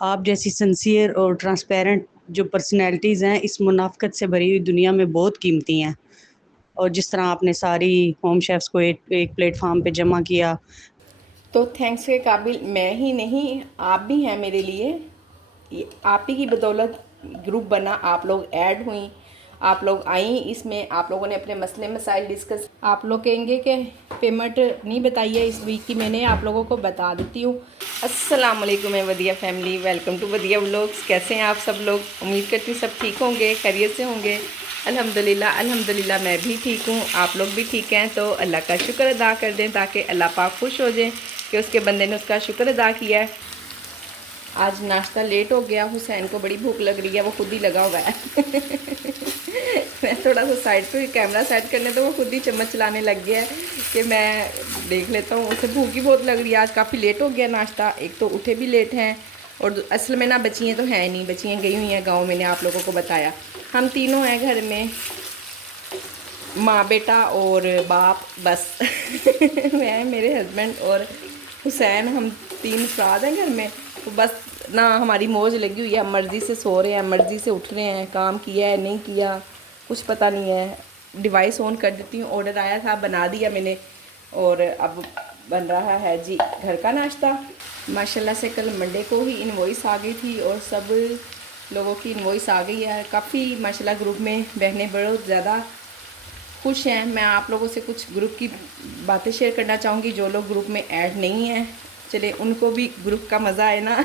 आप जैसी सिंसियर और ट्रांसपेरेंट जो पर्सनैलिटीज़ हैं इस मुनाफ़्क़त से भरी हुई दुनिया में बहुत कीमती हैं। और जिस तरह आपने सारी होम शेफ़्स को एक एक प्लेटफॉर्म पे जमा किया। तो थैंक्स के काबिल मैं ही नहीं, आप भी हैं मेरे लिए। आप ही की बदौलत ग्रुप बना, आप लोग ऐड हुई, आप लोग आई इसमें, आप लोगों ने अपने मसले मसाइल डिस्कस। आप लोग कहेंगे कि पेमेंट नहीं बताई है इस वीक की, मैंने आप लोगों को बता देती हूँ। अस्सलाम वालेकुम वदिया फैमिली, वेलकम टू वदिया व्लॉग्स। कैसे हैं आप सब लोग? उम्मीद करती हूँ सब ठीक होंगे, खैरियत से होंगे। अल्हम्दुलिल्लाह अल्हम्दुलिल्लाह मैं भी ठीक हूँ, आप लोग भी ठीक हैं। तो अल्लाह का शुक्र अदा कर दें ताकि अल्लाह पाक खुश हो जाए कि उसके बंदे ने उसका शुक्र अदा किया है। आज नाश्ता लेट हो गया, हुसैन को बड़ी भूख लग रही है, वो खुद ही लगा हुआ है। मैं थोड़ा सा साइड पे कैमरा सेट करने, तो वो खुद ही चम्मच चलाने लग गया है कि मैं देख लेता हूँ। उसे भूख ही बहुत लग रही है, आज काफ़ी लेट हो गया नाश्ता। एक तो उठे भी लेट हैं और असल में ना बच्चियाँ तो हैं नहीं, बच्चियाँ गई हुई हैं गाँव, मैंने आप लोगों को बताया। हम तीनों हैं घर में, माँ बेटा और बाप, बस। मैं, मेरे हस्बैंड और हुसैन, हम तीन अफराद हैं घर में। तो बस ना हमारी मौज लगी हुई है, हम मर्ज़ी से सो रहे हैं, मर्ज़ी से उठ रहे हैं, काम किया है नहीं किया कुछ पता नहीं है। डिवाइस ऑन कर देती हूँ, ऑर्डर आया था बना दिया मैंने और अब बन रहा है जी घर का नाश्ता। माशाल्लाह से कल मंडे को ही इनवॉइस आ गई थी और सब लोगों की इनवॉइस आ गई है। काफ़ी माशाल्लाह ग्रुप में बहनें बहुत ज़्यादा खुश हैं। मैं आप लोगों से कुछ ग्रुप की बातें शेयर करना चाहूँगी, जो लोग ग्रुप में ऐड नहीं हैं, चले उनको भी ग्रुप का मज़ा आए ना।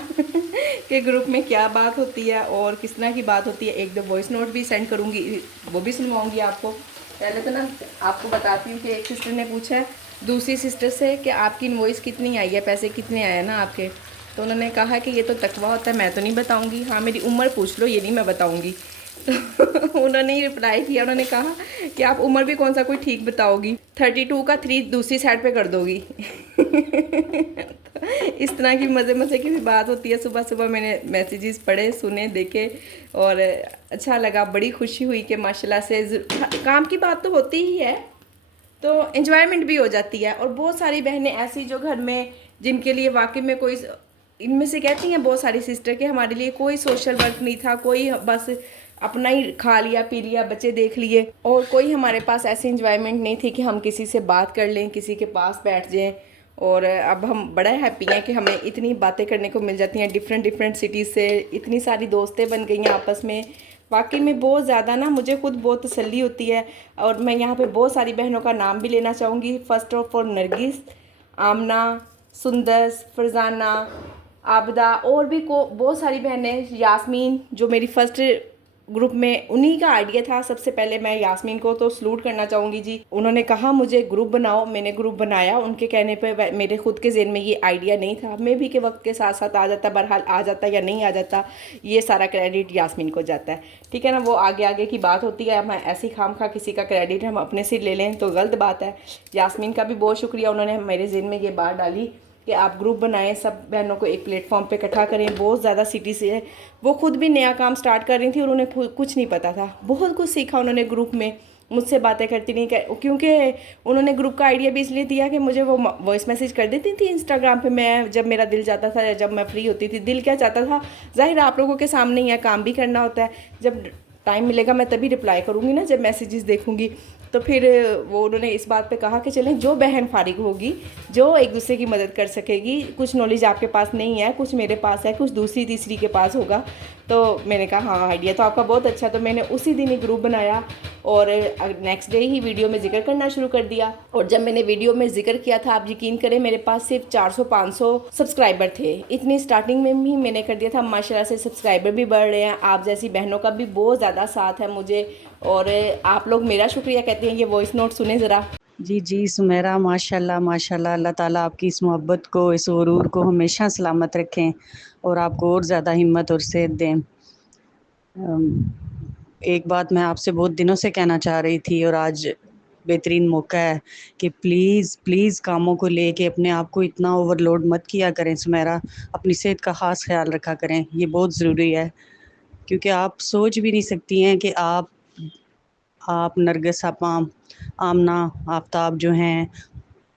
कि ग्रुप में क्या बात होती है और किस तरह की बात होती है। एक दो वॉइस नोट भी सेंड करूँगी, वो भी सुनवाऊँगी आपको। पहले तो ना आपको बताती हूँ कि एक सिस्टर ने पूछा है दूसरी सिस्टर से कि आपकी इनवॉइस कितनी आई है, पैसे कितने आए हैं ना आपके। तो उन्होंने कहा कि ये तो तकवा होता है, मैं तो नहीं बताऊँगी। हाँ, मेरी उम्र पूछ लो, ये नहीं मैं बताऊँगी। तो उन्होंने ही रिप्लाई किया, उन्होंने कहा कि आप उम्र भी कौन सा कोई ठीक बताओगी, 32 का 3 दूसरी साइड पे कर दोगी। तो इस तरह की मज़े मज़े की भी बात होती है। सुबह सुबह मैंने मैसेजेस पढ़े, सुने, देखे और अच्छा लगा, बड़ी खुशी हुई कि माशाल्लाह से काम की बात तो होती ही है तो एंजॉयमेंट भी हो जाती है। और बहुत सारी बहनें ऐसी जो घर में, जिनके लिए वाकई में कोई, इनमें से कहती हैं बहुत सारी सिस्टर के हमारे लिए कोई सोशल वर्क नहीं था, कोई बस अपना ही खा लिया पी लिया, बच्चे देख लिए, और कोई हमारे पास ऐसी इंजॉयमेंट नहीं थी कि हम किसी से बात कर लें, किसी के पास बैठ जाएं। और अब हम बड़ा हैप्पी हैं कि हमें इतनी बातें करने को मिल जाती हैं डिफरेंट डिफरेंट सिटीज़ से, इतनी सारी दोस्तें बन गई हैं आपस में। वाकई में बहुत ज़्यादा ना मुझे खुद बहुत तसल्ली होती है। और मैं यहाँ पे बहुत सारी बहनों का नाम भी लेना चाहूँगी। फ़र्स्ट ऑफ ऑल नरगिस, आमना, सुंदस, फरजाना, आबदा, और भी को बहुत सारी बहनें, यास्मीन जो मेरी फ़र्स्ट ग्रुप में, उन्हीं का आइडिया था। सबसे पहले मैं यास्मीन को तो सलूट करना चाहूँगी जी। उन्होंने कहा मुझे ग्रुप बनाओ, मैंने ग्रुप बनाया उनके कहने पे। मेरे खुद के ज़हन में ये आइडिया नहीं था, मैं भी के वक्त के साथ साथ आ जाता, बहरहाल आ जाता या नहीं आ जाता, ये सारा क्रेडिट यास्मीन को जाता है। ठीक है ना, वो आगे आगे की बात होती है। हम ऐसी खाम खा किसी का क्रेडिट हम अपने सिर ले लें तो गलत बात है। यास्मीन का भी बहुत शुक्रिया, उन्होंने मेरे ज़हन में ये बात डाली कि आप ग्रुप बनाएं, सब बहनों को एक प्लेटफॉर्म पे इकट्ठा करें। बहुत ज़्यादा सिटी से वो खुद भी नया काम स्टार्ट कर रही थी और उन्हें कुछ नहीं पता था। बहुत कुछ सीखा उन्होंने ग्रुप में, मुझसे बातें करती नहीं, क्योंकि उन्होंने ग्रुप का आइडिया भी इसलिए दिया कि मुझे वो वॉइस मैसेज कर देती थी इंस्टाग्राम पे, मैं जब मेरा दिल जाता था या जब मैं फ्री होती थी। दिल क्या चाहता था, ज़ाहिर आप लोगों के सामने ही है, काम भी करना होता है। जब टाइम मिलेगा मैं तभी रिप्लाई करूँगी ना, जब मैसेजेस देखूँगी। तो फिर वो उन्होंने इस बात पे कहा कि चलें, जो बहन फारिग होगी, जो एक दूसरे की मदद कर सकेगी, कुछ नॉलेज आपके पास नहीं है, कुछ मेरे पास है, कुछ दूसरी तीसरी के पास होगा। तो मैंने कहा हाँ, आइडिया तो आपका बहुत अच्छा। तो मैंने उसी दिन ही ग्रुप बनाया और नेक्स्ट डे ही वीडियो में जिक्र करना शुरू कर दिया। और जब मैंने वीडियो में जिक्र किया था, आप यकीन करें मेरे पास सिर्फ 400-500 सब्सक्राइबर थे। इतनी स्टार्टिंग में ही मैंने कर दिया था। माशाल्लाह से सब्सक्राइबर भी बढ़ रहे हैं, आप जैसी बहनों का भी बहुत ज़्यादा साथ है मुझे। और आप लोग मेरा शुक्रिया कहते हैं। ये वॉइस नोट सुने ज़रा। जी जी सुमेरा, माशाल्लाह माशाल्लाह, अल्लाह ताला आपकी इस मोहब्बत को, इस गुरूर को हमेशा सलामत रखें और आपको और ज़्यादा हिम्मत और सेहत दें। एक बात मैं आपसे बहुत दिनों से कहना चाह रही थी और आज बेहतरीन मौका है कि प्लीज़ प्लीज़ कामों को लेके अपने आप को इतना ओवरलोड मत किया करें सुमेरा। अपनी सेहत का ख़ास ख्याल रखा करें, ये बहुत ज़रूरी है। क्योंकि आप सोच भी नहीं सकती हैं कि आप नरगिस आपा, आमना, आफ्ताब जो हैं,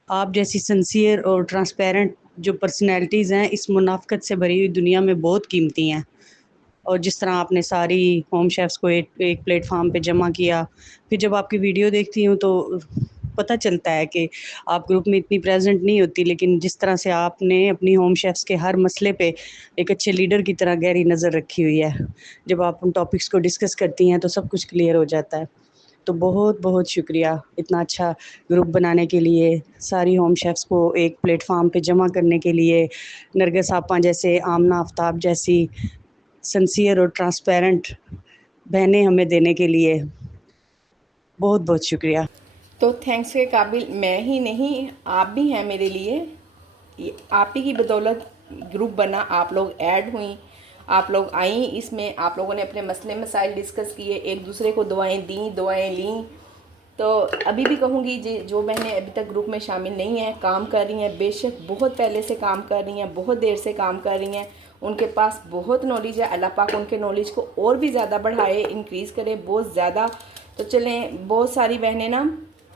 आप जैसी सिंसियर और ट्रांसपेरेंट जो पर्सनैलिटीज़ हैं इस मुनाफ़क़त से भरी हुई दुनिया में बहुत कीमती हैं। और जिस तरह आपने सारी होम शेफ़्स को एक प्लेटफ़ॉर्म पे जमा किया, फिर जब आपकी वीडियो देखती हूँ तो पता चलता है कि आप ग्रुप में इतनी प्रेज़ेंट नहीं होती, लेकिन जिस तरह से आपने अपनी होम शेफ़्स के हर मसले पे एक अच्छे लीडर की तरह गहरी नज़र रखी हुई है। जब आप उन टॉपिक्स को डिस्कस करती हैं तो सब कुछ क्लियर हो जाता है। तो बहुत-बहुत शुक्रिया इतना अच्छा ग्रुप बनाने के लिए, सारी होम शेफ़्स को एक प्लेटफ़ॉर्म पे जमा करने के लिए, नरगिस आपा जैसे, आमना आफ्ताब जैसी सिंसियर और ट्रांसपेरेंट बहनें हमें देने के लिए बहुत-बहुत शुक्रिया। तो थैंक्स के काबिल मैं ही नहीं, आप भी हैं मेरे लिए। आप ही की बदौलत ग्रुप बना, आप लोग ऐड हुई, आप लोग आई इसमें, आप लोगों ने अपने मसले मसाइल डिस्कस किए, एक दूसरे को दुआएं दी, दुआएं लीं। तो अभी भी कहूँगी जी, जो बहनें अभी तक ग्रुप में शामिल नहीं हैं, काम कर रही हैं, बेशक बहुत पहले से काम कर रही हैं, बहुत देर से काम कर रही हैं, उनके पास बहुत नॉलेज है। अल्लाह पाक उनके नॉलेज को और भी ज़्यादा बढ़ाए, इंक्रीज़ करे बहुत ज़्यादा। तो चलें, बहुत सारी बहनें ना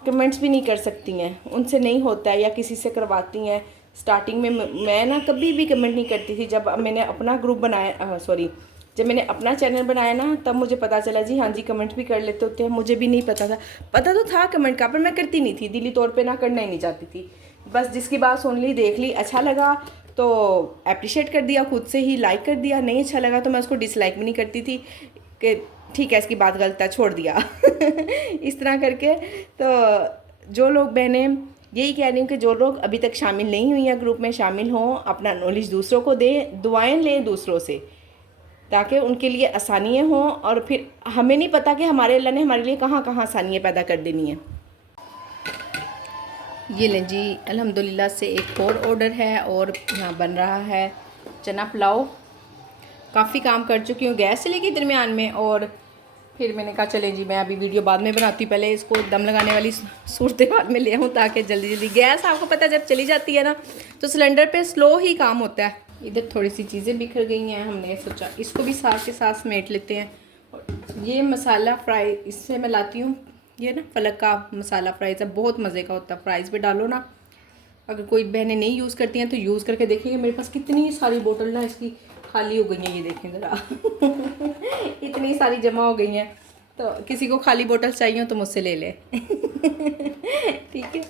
कमेंट्स भी नहीं कर सकती हैं, उनसे नहीं होता है, या किसी से करवाती हैं। स्टार्टिंग में मैं ना कभी भी कमेंट नहीं करती थी। जब मैंने अपना ग्रुप बनाया, जब मैंने अपना चैनल बनाया ना, तब मुझे पता चला जी हाँ जी कमेंट भी कर लेते होते हैं। मुझे भी नहीं पता था, पता तो था कमेंट का, पर मैं करती नहीं थी, दिली तौर पे ना करना ही नहीं चाहती थी। बस जिसकी बात सुन ली, देख ली, अच्छा लगा तो अप्रिशिएट कर दिया, खुद से ही लाइक कर दिया, नहीं अच्छा लगा तो मैं उसको डिसलाइक भी नहीं करती थी कि ठीक है इसकी बात गलत है, छोड़ दिया इस तरह करके। तो जो लोग बहनें, यही कह रही हूँ कि जो लोग अभी तक शामिल नहीं हुई हैं ग्रुप में, शामिल हों, अपना नॉलेज दूसरों को दें, दुआएं लें दूसरों से, ताकि उनके लिए आसानियाँ हों। और फिर हमें नहीं पता कि हमारे अल्लाह ने हमारे लिए कहाँ कहाँ आसानियाँ पैदा कर देनी है। ये लें जी, अल्हम्दुलिल्लाह से एक और ऑर्डर है और यहाँ बन रहा है चना पुलाव। काफ़ी काम कर चुकी हूँ गैस चले गई दरमियान में, और फिर मैंने कहा चले जी मैं अभी वीडियो बाद में बनाती हूँ, पहले इसको दम लगाने वाली सूरत हाल में ले आऊँ ताकि जल्दी जल्दी। गैस आपको पता है जब चली जाती है ना तो सिलेंडर पे स्लो ही काम होता है। इधर थोड़ी सी चीज़ें बिखर गई हैं, हमने सोचा इसको भी साथ के साथ समेट लेते हैं। और ये मसाला फ्राई इससे मैं लाती हूँ, ये ना फलक का मसाला फ्राई है, बहुत मज़े का होता है। फ्राइज़ पे डालो ना, अगर कोई बहनें नहीं यूज़ करती हैं तो यूज़ करके देखेंगे। मेरे पास कितनी सारी बोतल ना इसकी खाली हो गई हैं, ये देखें ज़रा इतनी सारी जमा हो गई हैं। तो किसी को खाली बोतल चाहिए हो तो मुझसे ले ले ठीक है।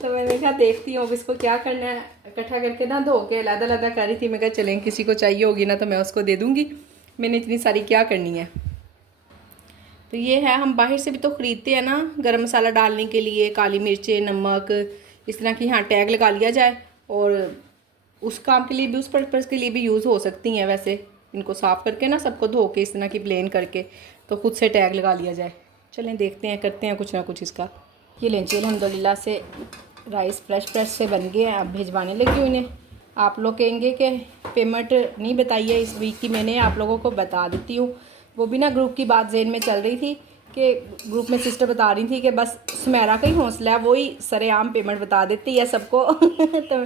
तो मैंने कहा देखती हूँ अब इसको क्या करना है, इकट्ठा करके ना धो के अलग अलग कर रही थी। मैं कहा चलें किसी को चाहिए होगी ना तो मैं उसको दे दूँगी, मैंने इतनी सारी क्या करनी है। तो ये है, हम बाहर से भी तो ख़रीदते हैं ना गरम मसाला डालने के लिए, काली मिर्चें, नमक, इस तरह की यहाँ टैग लगा लिया जाए, और उस काम के लिए भी, उस पर्पज़ के लिए भी यूज़ हो सकती हैं। वैसे इनको साफ़ करके ना, सबको धो के इस तरह की प्लेन करके, तो ख़ुद से टैग लगा लिया जाए। चलें देखते हैं, करते हैं कुछ ना कुछ इसका। ये लें जी, अल्हम्दुलिल्लाह से राइस फ्रेश से बन गए हैं, अब भिजवाने लगी हूँ इन्हें। आप लोग कहेंगे कि पेमेंट नहीं बताई है इस वीक की, मैंने आप लोगों को बता देती हूँ। वो भी ना ग्रुप की बात ज़हन में चल रही थी कि ग्रुप में सिस्टर बता रही थी कि बस सुमेरा का ही हौसला है, वही सरेआम पेमेंट बता देती है सबको तो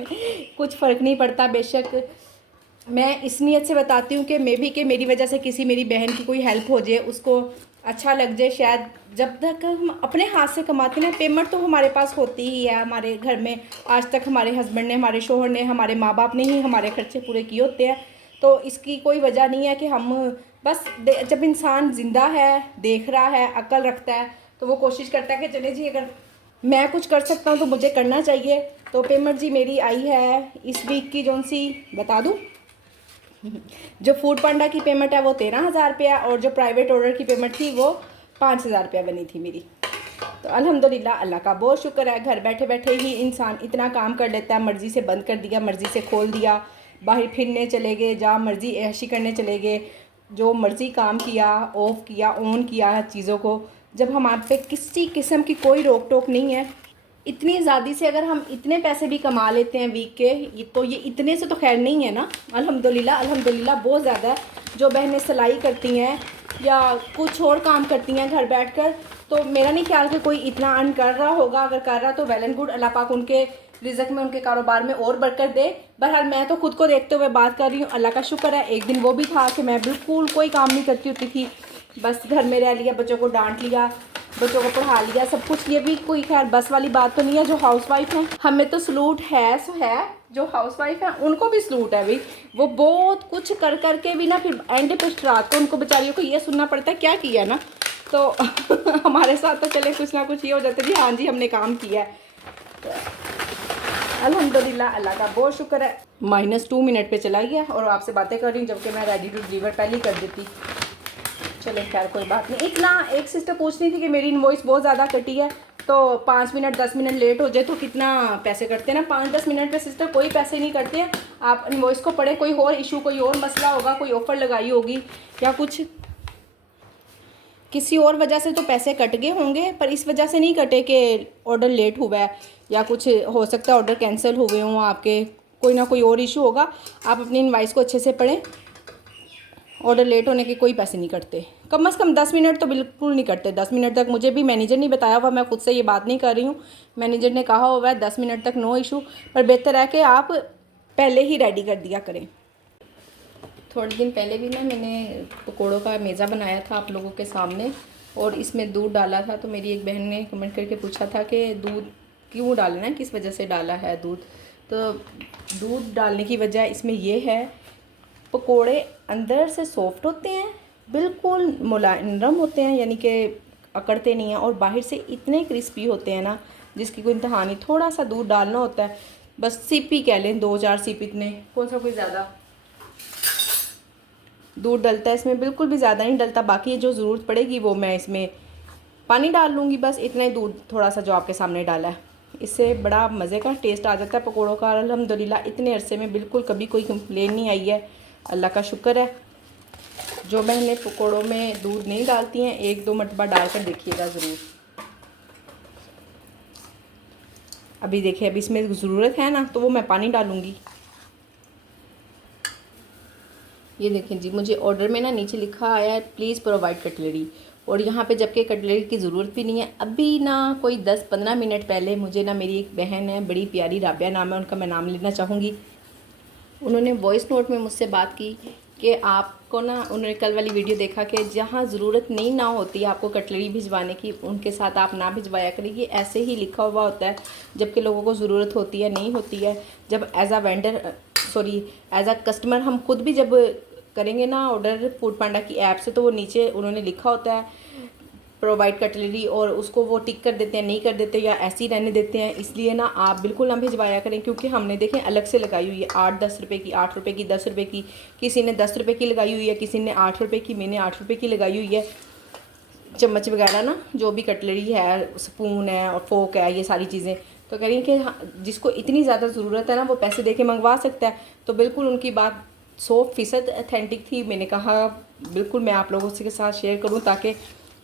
कुछ फ़र्क नहीं पड़ता। बेशक मैं इस नीयत से बताती हूँ कि मेरी वजह से किसी मेरी बहन की कोई हेल्प हो जाए, उसको अच्छा लग जाए। शायद जब तक हम अपने हाथ से कमाते हैं, पेमेंट तो हमारे पास होती ही है। हमारे घर में आज तक हमारे हस्बैंड ने, हमारे शोहर ने, हमारे माँ बाप ने ही हमारे खर्चे पूरे किए होते हैं। तो इसकी कोई वजह नहीं है कि हम बस जब इंसान ज़िंदा है, देख रहा है, अक्ल रखता है, तो वो कोशिश करता है कि चले जी अगर मैं कुछ कर सकता हूँ तो मुझे करना चाहिए। तो पेमेंट जी मेरी आई है इस वीक की, जौन सी बता दूँ, जो फूड पांडा की पेमेंट है वो 13,000 रुपया, और जो प्राइवेट ऑर्डर की पेमेंट थी वो 5,000 रुपया बनी थी मेरी। तो अल्हम्दुलिल्लाह, अल्लाह का बहुत शुक्र है, घर बैठे बैठे ही इंसान इतना काम कर लेता है। मर्ज़ी से बंद कर दिया, मर्ज़ी से खोल दिया, बाहर फिरने चले गए, जहाँ मर्ज़ी ऐशी करने चले गए, जो मर्ज़ी काम किया, ऑफ़ किया, ऑन किया चीज़ों को। जब हमारे पे किसी किस्म की कोई रोक टोक नहीं है, इतनी ज़्यादा से अगर हम इतने पैसे भी कमा लेते हैं वीक के, तो ये इतने से तो खैर नहीं है ना। अल्हम्दुलिल्लाह, अल्हम्दुलिल्लाह बहुत ज़्यादा है। जो बहनें सिलाई करती हैं या कुछ और काम करती हैं घर बैठकर, तो मेरा नहीं ख्याल कि कोई इतना अर्न कर रहा होगा। अगर कर रहा तो वेल एंड गुड, अल्लाह पाक उनके रिज़्क़ में, उनके कारोबार में और बरकत दे। बहरहाल मैं तो खुद को देखते हुए बात कर रही हूँ, अल्लाह का शुक्र है। एक दिन वो भी था कि मैं बिल्कुल कोई काम नहीं करती होती थी, बस घर में रह लिया, बच्चों को डांट लिया, बच्चों को पढ़ा लिया, सब कुछ। ये भी कोई खैर बस वाली बात तो नहीं है जो हाउसवाइफ हैं, हमें तो सलूट है सो है। जो हाउसवाइफ है उनको भी सलूट है भाई, वो बहुत कुछ कर कर के भी ना फिर एंड पे रात को उनको बेचारियों को ये सुनना पड़ता है क्या किया ना। तो हमारे साथ तो चले कुछ ना कुछ ये हो जाता है जी, हाँ जी हमने काम किया है। तो अल्हम्दुलिल्लाह, अल्लाह का बहुत शुक्र है। -2 मिनट पे चला गया और आपसे बातें कर रही हूँ, जबकि मैं रेडी टू डिलीवर पहले ही कर देती। चले खैर कोई बात नहीं। इतना एक सिस्टर पूछ रही थी कि मेरी इनवॉइस बहुत ज़्यादा कटी है, तो 5 मिनट 10 मिनट लेट हो जाए तो कितना पैसे कटते हैं ना। 5-10 मिनट पे सिस्टर कोई पैसे नहीं कटते हैं। आप इनवॉइस को पढ़े, कोई और इशू, कोई और मसला होगा, कोई ऑफ़र लगाई होगी या कुछ किसी और वजह से तो पैसे कट गए होंगे, पर इस वजह से नहीं कटे कि ऑर्डर लेट हुआ है या कुछ हो सकता है ऑर्डर कैंसिल हुए हों आपके, कोई ना कोई और इशू होगा। आप अपनी इनवॉइस को अच्छे से पढ़ें। ऑर्डर लेट होने के कोई पैसे नहीं कटते, कम से कम 10 मिनट तो बिल्कुल नहीं कटते। 10 मिनट तक मुझे भी मैनेजर नहीं बताया हुआ, मैं खुद से ये बात नहीं कर रही हूँ, मैनेजर ने कहा हुआ है 10 मिनट तक नो इशू। पर बेहतर है कि आप पहले ही रेडी कर दिया करें। थोड़े दिन पहले भी ना मैंने पकौड़ों का मेज़ा बनाया था आप लोगों के सामने, और इसमें दूध डाला था। तो मेरी एक बहन ने कमेंट करके पूछा था कि दूध क्यों डालना है, किस वजह से डाला है दूध। तो दूध डालने की वजह इसमें यह है, पकोड़े अंदर से सॉफ्ट होते हैं, बिल्कुल नरम होते हैं, यानी कि अकड़ते नहीं हैं, और बाहर से इतने क्रिस्पी होते हैं ना जिसकी कोई इंतहा नहीं। थोड़ा सा दूध डालना होता है, बस सिप ही कह लें, 2-4 सिप, इतने, कौन सा कोई ज़्यादा दूध डलता है इसमें, बिल्कुल भी ज़्यादा नहीं डलता। बाकी जो ज़रूरत पड़ेगी वो मैं इसमें पानी डाल लूँगी, बस इतना ही दूध थोड़ा सा जो आपके सामने डाला है। इससे बड़ा मज़े का टेस्ट आ जाता है पकौड़ों का। अल्हम्दुलिल्लाह इतने अरसे में बिल्कुल कभी कोई कंप्लेन नहीं आई है, अल्लाह का शुक्र है। जो बहनें पकौड़ों में दूध नहीं डालती हैं, 1-2 मरतबा डालकर देखिएगा ज़रूर। अभी देखिए, अभी इसमें ज़रूरत है ना तो वो मैं पानी डालूँगी। ये देखें जी, मुझे ऑर्डर में ना नीचे लिखा आया है प्लीज़ प्रोवाइड कटलरी, और यहाँ पे जबकि कटलरी की ज़रूरत भी नहीं है। अभी ना कोई 10-15 मिनट पहले मुझे ना मेरी एक बहन है, बड़ी प्यारी, राबिया नाम है उनका, मैं नाम लेना चाहूँगी, उन्होंने वॉइस नोट में मुझसे बात की कि आपको ना, उन्होंने कल वाली वीडियो देखा कि जहाँ ज़रूरत नहीं ना होती आपको कटलरी भिजवाने की, उनके साथ आप ना भिजवाया करिए। ये ऐसे ही लिखा हुआ होता है, जबकि लोगों को ज़रूरत होती है, नहीं होती है। जब एज अ कस्टमर हम खुद भी जब करेंगे ना ऑर्डर फूड पांडा की ऐप से, तो वो नीचे उन्होंने लिखा होता है प्रोवाइड कटलरी, और उसको वो टिक कर देते हैं, नहीं कर देते या ऐसे ही रहने देते हैं। इसलिए ना आप बिल्कुल ना भिजवाया करें, क्योंकि हमने देखें अलग से लगाई हुई है 8-10 रुपये की, 8 रुपये की, 10 रुपये की, किसी ने 10 रुपये की लगाई हुई है, किसी ने 8 रुपये की, मैंने 8 रुपये की लगाई हुई है। चम्मच वगैरह ना, जो भी कटलरी है, स्पून है और फोक है, ये सारी चीज़ें। तो कह रही हैं कि जिसको इतनी ज़्यादा ज़रूरत है ना वो पैसे दे के मंगवा सकता है। तो बिल्कुल उनकी बात 100% अथेंटिक थी। मैंने कहा बिल्कुल मैं आप लोगों के साथ शेयर करूं ताकि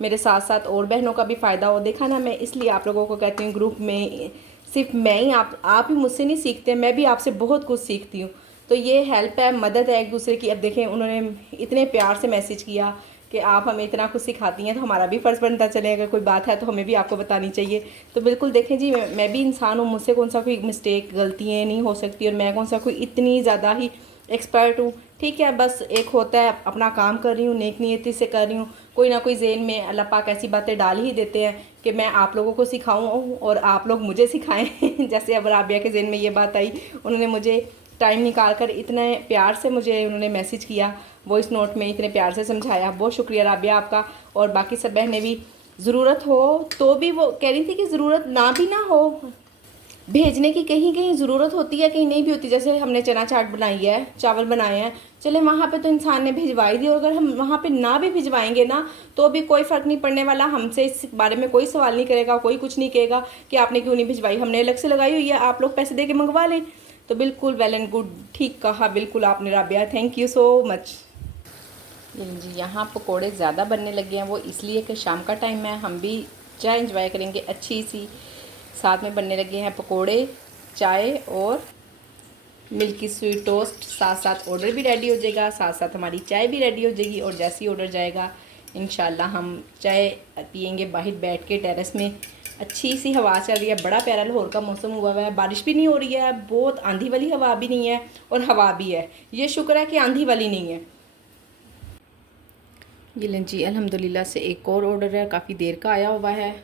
मेरे साथ साथ और बहनों का भी फ़ायदा हो। देखा ना, मैं इसलिए आप लोगों को कहती हूँ ग्रुप में सिर्फ मैं ही, आप ही मुझसे नहीं सीखते, मैं भी आपसे बहुत कुछ सीखती हूँ। तो ये हेल्प है, मदद है एक दूसरे की। अब देखें, उन्होंने इतने प्यार से मैसेज किया कि आप हमें इतना कुछ सिखाती हैं, तो हमारा भी फ़र्ज़ बनता चले, अगर कोई बात है तो हमें भी आपको बतानी चाहिए। तो बिल्कुल देखें जी, मैं भी इंसान हूँ, मुझसे कौन सा कोई मिस्टेक, गलतियाँ नहीं हो सकती, और मैं कौन सा कोई इतनी ज़्यादा ही एक्सपर्ट हूँ। ठीक है, बस एक होता है अपना काम कर रही हूँ, नेक नियति से कर रही हूँ। कोई ना कोई ज़हन में अल्लाह पाक ऐसी बातें डाल ही देते हैं कि मैं आप लोगों को सिखाऊँ और आप लोग मुझे सिखाएं। जैसे अब राबिया के ज़हन में ये बात आई, उन्होंने मुझे टाइम निकाल कर इतने प्यार से मुझे उन्होंने मैसेज किया, वॉइस नोट में इतने प्यार से समझाया। बहुत शुक्रिया राबिया आपका। और बाकी सब बहनें भी, ज़रूरत हो तो भी, वो कह रही थी कि ज़रूरत ना भी ना हो भेजने की, कहीं कहीं ज़रूरत होती है, कहीं नहीं भी होती। जैसे हमने चना चाट बनाई है, चावल बनाए हैं, चले वहाँ पे तो इंसान ने भिजवाई दी, और अगर हम वहाँ पे ना भी भिजवाएंगे ना तो भी कोई फ़र्क नहीं पड़ने वाला। हमसे इस बारे में कोई सवाल नहीं करेगा, कोई कुछ नहीं कहेगा कि आपने क्यों नहीं भिजवाई, हमने अलग से लगाई हुई है, आप लोग पैसे दे के मंगवा लें। तो बिल्कुल वेल एंड गुड, ठीक कहा बिल्कुल आपने Rabia, thank you so much. जी, यहाँ पकोड़े ज़्यादा बनने लगे हैं, वो इसलिए कि शाम का टाइम है, हम भी चाय इंजॉय करेंगे अच्छी सी। साथ में बनने लगे हैं पकोड़े, चाय और मिल्की स्वीट टोस्ट। साथ साथ ऑर्डर भी रेडी हो जाएगा, साथ साथ हमारी चाय भी रेडी हो जाएगी, और जैसे ही ऑर्डर जाएगा इंशाल्लाह हम चाय पियेंगे बाहर बैठ के टेरेस में। अच्छी सी हवा चल रही है, बड़ा प्यारा लाहौर का मौसम हुआ हुआ है, बारिश भी नहीं हो रही है, बहुत आंधी वाली हवा भी नहीं है, और हवा भी है। ये शुक्र है कि आंधी वाली नहीं है। ये लें जी, अल्हम्दुलिल्लाह से एक और ऑर्डर है, काफ़ी देर का आया हुआ है।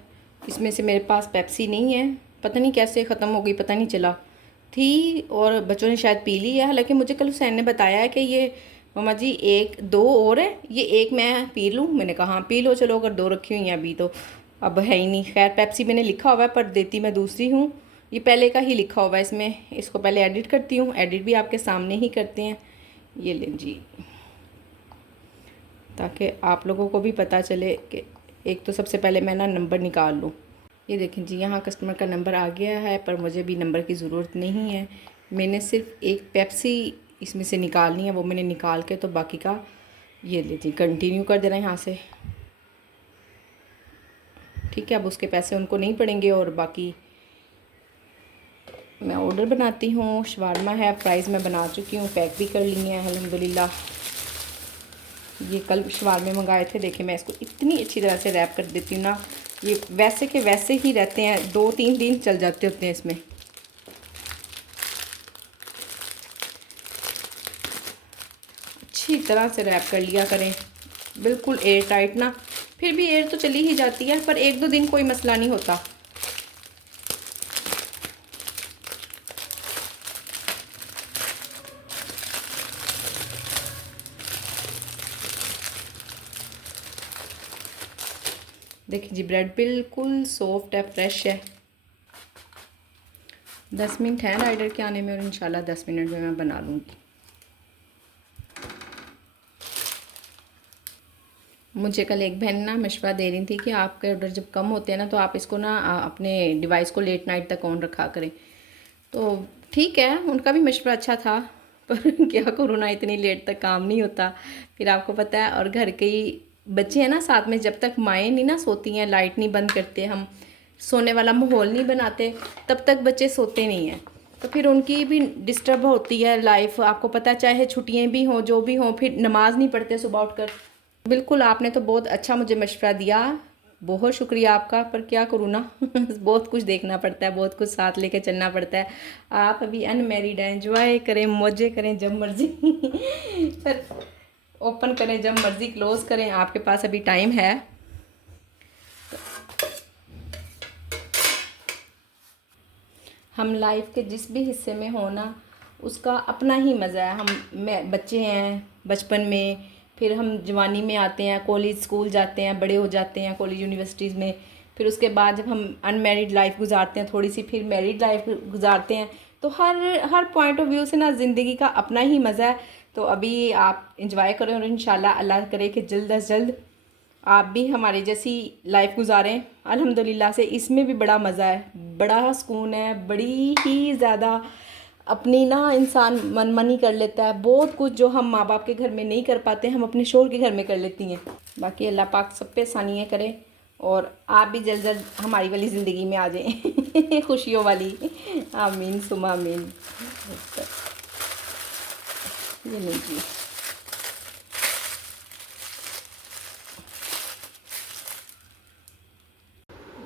इसमें से मेरे पास पेप्सी नहीं है, पता नहीं कैसे ख़त्म हो गई, पता नहीं चला। थी और बच्चों ने शायद पी ली है। हालांकि मुझे कल हुसैन ने बताया है कि ये मम्मा जी एक दो और है, ये एक मैं पी लूँ। मैंने कहा हाँ पी लो, चलो अगर दो रखी हुई हैं अभी तो अब है ही नहीं। खैर पेप्सी मैंने लिखा हुआ है पर देती मैं दूसरी हूँ। ये पहले का ही लिखा हुआ है इसमें, इसको पहले एडिट करती हूँ, एडिट भी आपके सामने ही करते हैं। ये लें जी, ताकि आप लोगों को भी पता चले कि एक तो सबसे पहले मैं ना नंबर निकाल लूँ। ये देखें जी, यहाँ कस्टमर का नंबर आ गया है, पर मुझे भी नंबर की ज़रूरत नहीं है। मैंने सिर्फ एक पेप्सी इसमें से निकालनी है, वो मैंने निकाल के तो बाकी का ये लीजिए कंटिन्यू कर देना है यहाँ से। ठीक है, अब उसके पैसे उनको नहीं पड़ेंगे। और बाकी मैं ऑर्डर बनाती हूँ। शवारमा है, फ्राइज़ मैं बना चुकी हूँ, पैक भी कर ली हैं अल्हम्दुलिल्लाह। ये कल शवारमे मंगाए थे। देखिए मैं इसको इतनी अच्छी तरह से रैप कर देती हूँ ना, ये वैसे के वैसे ही रहते हैं, 2-3 दिन चल जाते होते हैं इसमें। अच्छी तरह से रैप कर लिया करें, बिल्कुल एयर टाइट ना। फिर भी एयर तो चली ही जाती है, पर 1-2 दिन कोई मसला नहीं होता। देखिए जी, ब्रेड बिल्कुल सॉफ्ट है, फ्रेश है। 10 मिनट है राइडर के आने में और इंशाल्लाह 10 मिनट में मैं बना लूँगी। मुझे कल एक बहन ना मशवरा दे रही थी कि आपके ऑर्डर जब कम होते हैं ना तो आप इसको ना अपने डिवाइस को लेट नाइट तक ऑन रखा करें। तो ठीक है, उनका भी मशवरा अच्छा था, पर क्या करूँ ना, इतनी लेट तक काम नहीं होता। फिर आपको पता है, और घर के ही बच्चे हैं ना साथ में, जब तक माएँ नहीं ना सोती हैं, लाइट नहीं बंद करते, हम सोने वाला माहौल नहीं बनाते, तब तक बच्चे सोते नहीं हैं। तो फिर उनकी भी डिस्टर्ब होती है लाइफ। आपको पता है, चाहे छुट्टियाँ भी हों जो भी हों, फिर नमाज नहीं पढ़ते सुबह उठकर। बिल्कुल, आपने तो बहुत अच्छा मुझे मशवरा दिया, बहुत शुक्रिया आपका। पर क्या करूँ ना बहुत कुछ देखना पड़ता है, बहुत कुछ साथ लेके चलना पड़ता है। आप अभी अनमैरिड हैं, एंजॉय करें, मौजे करें जब मर्जी पर ओपन करें जब मर्जी, क्लोज़ करें, आपके पास अभी टाइम है। हम लाइफ के जिस भी हिस्से में हो ना, उसका अपना ही मज़ा है। बच्चे हैं बचपन में, फिर हम जवानी में आते हैं, कॉलेज स्कूल जाते हैं, बड़े हो जाते हैं कॉलेज यूनिवर्सिटीज़ में, फिर उसके बाद जब हम अनमैरिड लाइफ गुजारते हैं थोड़ी सी, फिर मैरिड लाइफ गुजारते हैं। तो हर पॉइंट ऑफ व्यू से ना ज़िंदगी का अपना ही मज़ा है। तो अभी आप इंजॉय करें और इंशाल्लाह अल्लाह करे कि जल्द अज जल्द आप भी हमारे जैसी लाइफ गुजारें। अल्हम्दुलिल्लाह से इसमें भी बड़ा मज़ा है, बड़ा सुकून है, बड़ी ही ज़्यादा अपनी ना इंसान मनमानी कर लेता है। बहुत कुछ जो हम माँ बाप के घर में नहीं कर पाते, हम अपने शोहर के घर में कर लेती हैं। बाकी अल्लाह पाक सब पे आसानियाँ करे और आप भी जल्द जल्द हमारी वाली ज़िंदगी में आ जाएं खुशियों वाली। आमीन सुमा आमीन। ये लीजिए,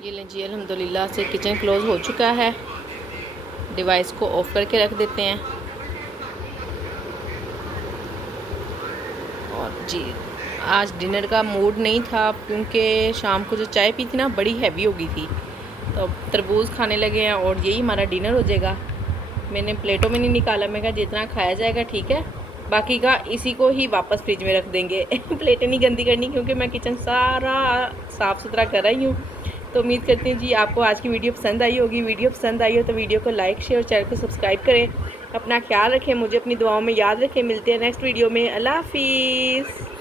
ये लीजिए, अल्हम्दुलिल्लाह से किचन क्लोज़ हो चुका है। डिवाइस को ऑफ करके रख देते हैं। और जी, आज डिनर का मूड नहीं था क्योंकि शाम को जो चाय पी थी ना बड़ी हैवी हो गई थी, तो तरबूज खाने लगे हैं और यही हमारा डिनर हो जाएगा। मैंने प्लेटों में नहीं निकाला, मैं कहा जितना खाया जाएगा ठीक है, बाकी का इसी को ही वापस फ्रिज में रख देंगे प्लेटें नहीं गंदी करनी, क्योंकि मैं किचन सारा साफ़ सुथरा कर रही हूँ। तो उम्मीद करती हूँ जी आपको आज की वीडियो पसंद आई होगी। वीडियो पसंद आई हो तो वीडियो को लाइक शेयर और चैनल को सब्सक्राइब करें। अपना ख्याल रखें, मुझे अपनी दुआओं में याद रखें। मिलते हैं नेक्स्ट वीडियो में। अल्लाह हाफिज़।